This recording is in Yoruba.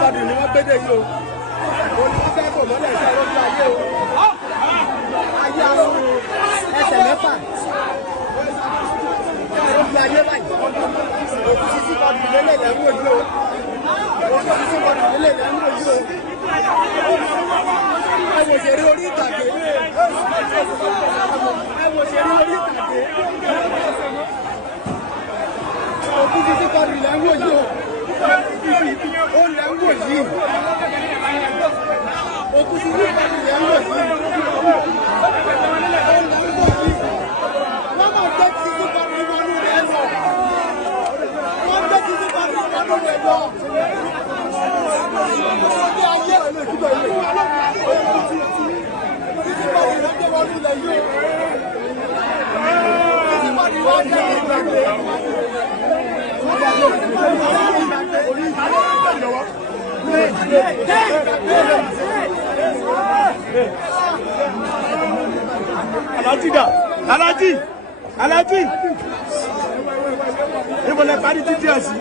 bọ́dì ni wọ́n gbé dé yìí o. Olùkọ́ kò mọ́lẹ̀ sí ọ̀rọ̀ fún ayé o. Ayé àwọn ẹsẹ̀ mẹ́fà. Ọ̀rọ̀ fún ayé báyìí. Òkùnkùn bọ́dì lélẹ̀ lẹ́rú ojú o. Òkùnkùn bọ́dì lélẹ̀ lẹ́rú ojú o. Ẹ wò ṣeré orí ìtàgé. Ẹ wò ṣeré orí ìtàgé. Òkùnkùn bọ́dì lẹ́rú ojú o. Ó lẹ́rú ojú yìí. Òkùnkùn bọ́dì lẹ́rú ojú yìí. Wọ́n máa gbé títí bọ́dì wọnú rẹ̀ lọ. Wọ́n gbé títí bọ́dì wọnú rẹ̀ lọ. Ọdẹ ayé ọ̀nà ìdúgbò ilé. Títí bọ́dì rẹ̀ dé wọnú ilẹ̀ yìí. Títí bọ́dì wọ́n dé ìgbàgbé. Aláàjì dà, Aláàjì, ibo lẹ parí títí ẹ̀ sí.